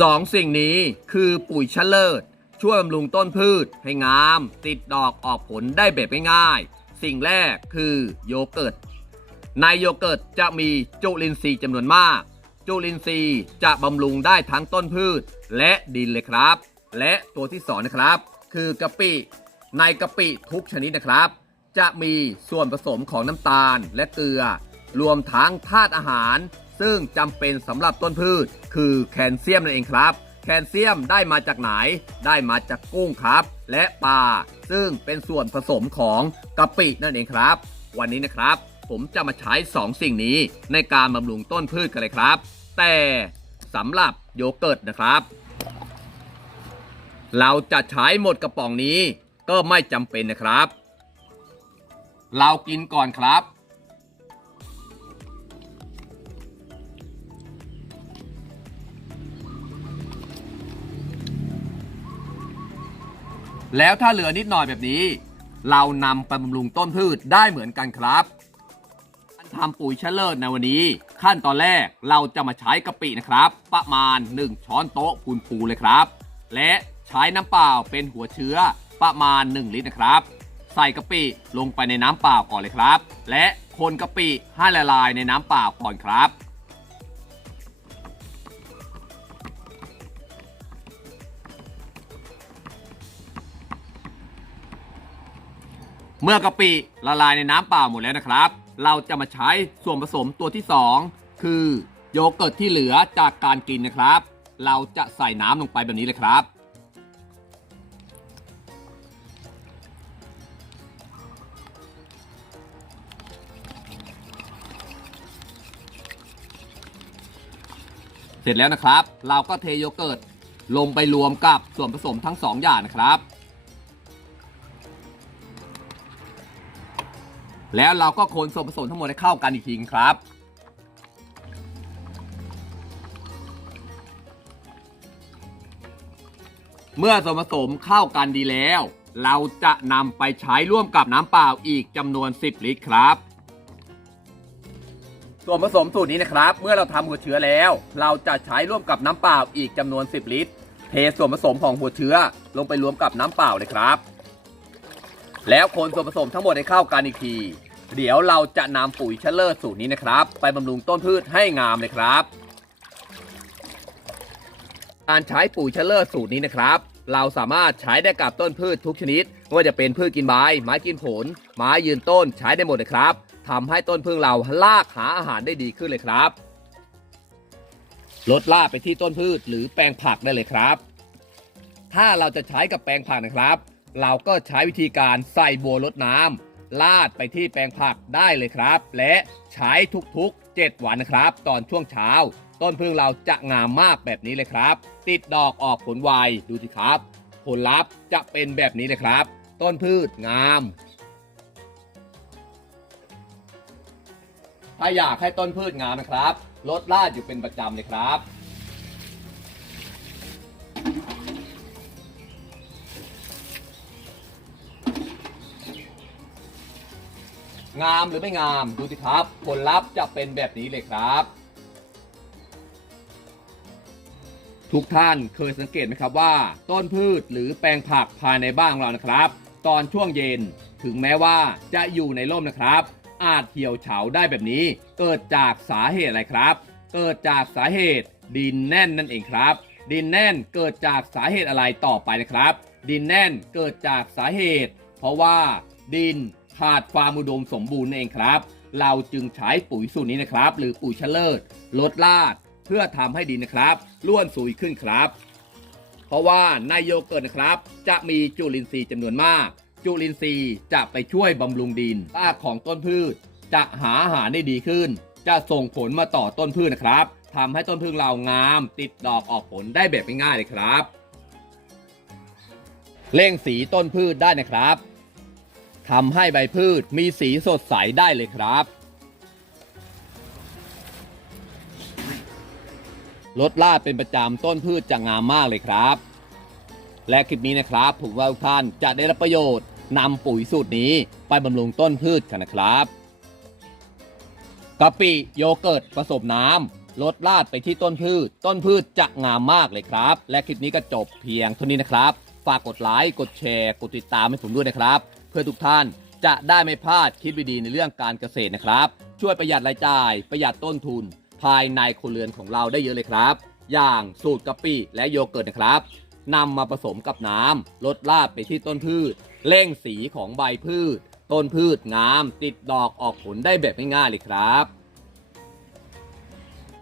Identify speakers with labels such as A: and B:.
A: สองสิ่งนี้คือปุ๋ยชะเลิศ ช่วยบำรุงต้นพืชให้งาม ติดดอกออกผลได้แบบง่ายๆ สิ่งแรกคือโยเกิร์ต ในโยเกิร์ตจะมีจุลินทรีย์จำนวนมาก จุลินทรีย์จะบำรุงได้ทั้งต้นพืชและดินเลยครับ และตัวที่สองนะครับ คือกะปิ ในกะปิทุกชนิดนะครับ จะมีส่วนผสมของน้ำตาลและเกลือ รวมทั้งธาตุอาหาร ซึ่งจำเป็นสำหรับต้นพืช คือแคลเซียมนั่นเองครับ แคลเซียมได้มาจากไหน ได้มาจากกุ้งครับ และปลาซึ่งเป็นส่วนผสมของกะปินั่นเองครับ วันนี้นะครับ ผมจะมาใช้ 2 สิ่งนี้ในการบำรุงต้นพืชกันเลยครับ แต่สำหรับโยเกิร์ตนะครับ เราจะใช้หมดกระป๋องนี้ก็ไม่จำเป็นนะครับ เรากินก่อนครับ แล้วถ้าเหลือนิดหน่อยแบบนี้ เรานำไปบำรุงต้นพืชได้เหมือนกันครับการทำปุ๋ยเชลเลอร์ในวันนี้ ขั้นตอนแรกเราจะมาใช้กะปินะครับ ประมาณ 1 ช้อนโต๊ะพูนๆเลยครับ และใช้น้ำเปล่าเป็นหัวเชื้อประมาณ 1 ลิตรนะครับ ใส่กะปิลงไปในน้ำเปล่าก่อนเลยครับ และคนกะปิให้ละลายในน้ำเปล่าก่อนครับ เมื่อกะปิละลายในน้ำเปล่าหมดแล้วนะครับ เราจะมาใช้ส่วนผสมตัวที่ 2 คือโยเกิร์ตที่เหลือจากการกินนะครับ เราจะใส่น้ำลงไปแบบนี้เลยครับ เสร็จแล้วนะครับ เราก็เทโยเกิร์ตลงไปรวมกับส่วนผสมทั้ง 2 อย่างนะครับ แล้วเราก็คนส่วนผสมทั้งหมดให้เข้ากันอีกทีครับ เมื่อส่วนผสมเข้ากันดีแล้ว เราจะนำไปใช้ร่วมกับน้ำเปล่าอีกจำนวน 10 ลิตรครับส่วนผสมสูตรนี้นะครับ เมื่อเราทำหัวเชื้อแล้ว เราจะใช้ร่วมกับน้ำเปล่าอีกจำนวน 10 ลิตร เทส่วนผสมของหัวเชื้อลงไปรวมกับน้ำเปล่าเลยครับ แล้วคนส่วนผสมทั้งหมดให้เข้ากันอีกที เดี๋ยวเราจะนำปุ๋ยเชลเลอร์สูตรนี้นะครับ ไปบำรุงต้นพืชให้งามเลยครับ การใช้ปุ๋ยเชลเลอร์สูตรนี้นะครับ เราสามารถใช้ได้กับต้นพืชทุกชนิดไม่ว่าจะเป็นพืชกินใบไม้กินผล ไม้ยืนต้นใช้ได้หมดเลยครับทำให้ต้นพึ่งเราลากหาอาหารได้ดีขึ้นเลยครับลดลากไปที่ต้นพืชหรือแปลงผักได้เลยครับ ถ้าเราจะใช้กับแปลงผักนะครับ เราก็ใช้วิธีการใส่บัวรดน้ำ ลาดไปที่แปลงผักได้เลยครับ และใช้ทุกๆ 7 วันนะครับ ตอนช่วงเช้า ต้นพึ่งเราจะงามมากแบบนี้เลยครับ ติดดอกออกผลไวดูสิครับ ผลลัพธ์จะเป็นแบบนี้เลยครับ ต้นพืชงาม ถ้าอยากให้ต้นพืชงามนะครับลดลาดอยู่เป็นประจำเลยครับ งามหรือไม่งามดูสิครับ ผลลัพธ์จะเป็นแบบนี้เลยครับ ทุกท่านเคยสังเกตไหมครับว่า ต้นพืชหรือแปลงผักภายในบ้านของเรานะครับ ตอนช่วงเย็นถึงแม้ว่าจะอยู่ในร่มนะครับ อาจเหี่ยวเฉาได้แบบนี้ เกิดจากสาเหตุอะไรครับ เกิดจากสาเหตุดินแน่นนั่นเองครับ ดินแน่นเกิดจากสาเหตุอะไรต่อไปนะครับ ดินแน่นเกิดจากสาเหตุ เพราะว่าดิน ขาดความอุดมสมบูรณ์เองครับ เราจึงใช้ปุ๋ยสูตรนี้นะครับ หรือปุ๋ยเชลเลอร์ลดลาด เพื่อทำให้ดินนะครับร่วนซุยขึ้นครับ เพราะว่าในโยเกิร์ตนะครับ จะมีจุลินทรีย์จำนวนมาก จุลินทรีย์จะไปช่วยบำรุงดินรากของต้นพืช จะหาอาหารได้ดีขึ้น จะส่งผลมาต่อต้นพืชนะครับทำให้ต้นพืชเรางาม ติดดอกออกผลได้แบบง่ายๆเลยครับเร่งสีต้นพืชได้นะครับ ทำให้ใบพืชมีสีสดใสได้เลยครับ ลดลาดเป็นประจำต้นพืชจะงามมากเลยครับ และคลิปนี้นะครับ ผมว่าทุกท่านจะได้รับประโยชน์นำปุ๋ยสูตรนี้ไปบำรุงต้นพืชกันนะครับกะปิโยเกิร์ตผสมน้ำลดลาดไปที่ต้นพืช ต้นพืชจะงามมากเลยครับ และคลิปนี้ก็จบเพียงเท่านี้นะครับ ฝากกดไลค์กดแชร์ กดติดตามให้ผมด้วยนะครับ เพื่อทุกท่านจะได้ไม่พลาดคิดวิดีในเรื่องการเกษตรนะครับ ช่วยประหยัดรายจ่าย ประหยัดต้นทุน ภายในครัวเรือนของเราได้เยอะเลยครับ อย่างสูตรกะปิและโยเกิร์ตนะครับนำมาผสมกับน้ำลดลาดไปที่ต้นพืชเร่งสีของใบพืช ต้นพืชงาม ติดดอกออกผลได้แบบง่ายๆเลยครับ